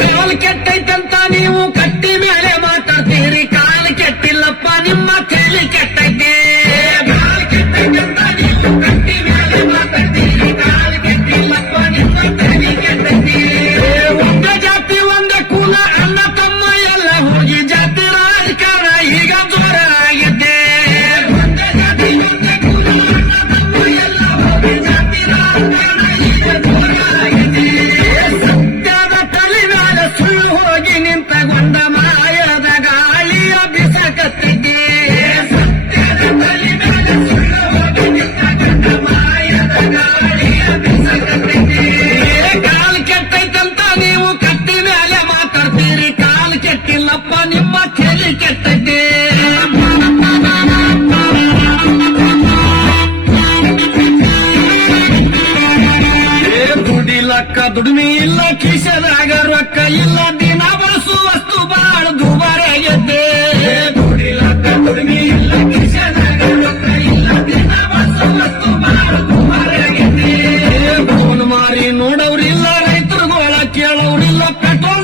ಕಾಲು ಕೆಟ್ಟೈತಂತ ನೀವು ಕಟ್ಟಿ ಮೇಲೆ ಮಾತಾಡ್ತೀರಿ, ಕಾಲು ಕೆಟ್ಟಿಲ್ಲಪ್ಪ ನಿಮ್ಮ ತಲೆ ಕೆಟ್ಟೈತೆ. ಕಾಲು ಕೆಟ್ಟೈತಂತ ನೀವು ಕಟ್ಟಿ ಮೇಲೆ ಮಾತಾಡ್ತೀರಿ, ಕಾಲು ಕೆಟ್ಟಿಲ್ಲಪ್ಪ ನಿಮ್ಮ ತಲೆ ಕೆಟ್ಟೈತೆ. ಒಂದೇ ಜಾತಿ ಒಂದೇ ಕುಲ ಅಣ್ಣ ತಮ್ಮ ಎಲ್ಲ ಹೋಗಿ ಜಾತಿ ರಾಜಕಾರಣ ಈಗ ಜೋರ ಆಗಿದೆ. ಒಂದೇ ಜಾತಿ ಒಂದೇ ಕುಲ ಅಣ್ಣ ತಮ್ಮ ಎಲ್ಲ ಹೋಗಿ ಜಾತಿ ರಾಜಕಾರಣ ಈಗ ಜೋರ ಆಗಿದೆ. ಸತ್ಯದ ತಲೆ ಮೇಲೆ ಸುಳ್ಳು ಹೋಗಿ ನಿಂತಗೊಂಡ ಮಾಯದ ಗಾಳಿಯ ಬಿಸಕತ್ತಿದೆ. ಸತ್ಯದ ತಲೆ ಮೇಲೆ ಸುಳ್ಳು ಹೋಗಿ ನಿಂತಗೊಂಡ ಮಾಯದ ಗಾಳಿಯ ಬಿಸಕತ್ತಿದೆ. ಕಾಲು ಕೆಟ್ಟೈತಂತ ನೀವು ಕಟ್ಟಿ ಮೇಲೆ ಮಾತಾಡ್ತೀರಿ, ಕಾಲು ಕೆಟ್ಟಿಲ್ಲಪ್ಪ ನಿಮ್ಮ ತಲೆ ಕೆಟ್ಟೈತೆ. ದುಡಿಲಕ್ಕ ದುಡಿಮೆ ಇಲ್ಲ, ಕಿಸದಾಗ ರೊಕ್ಕ ಇಲ್ಲ, ದಿನ ಬಳಸುವ ವಸ್ತು ಬಾಳ ದುಬಾರಿಯಾಗೈತೆ. ದುಡಿಲಕ್ಕ ದುಡಿಮೆ ಇಲ್ಲ, ಕಿಸದಾಗ ರೊಕ್ಕ ಇಲ್ಲ, ದಿನ ಬಳಸುವ ವಸ್ತು ಬಾಳ ದುಬಾರಿಯಾಗೈತೆ. ಫೋನ್ ಮಾರಿ ನೋಡವ್ರಿಲ್ಲ, ರೈತರುಗಳ ಕೇಳೋರಿಲ್ಲ, ಪೆಟ್ರೋಲ್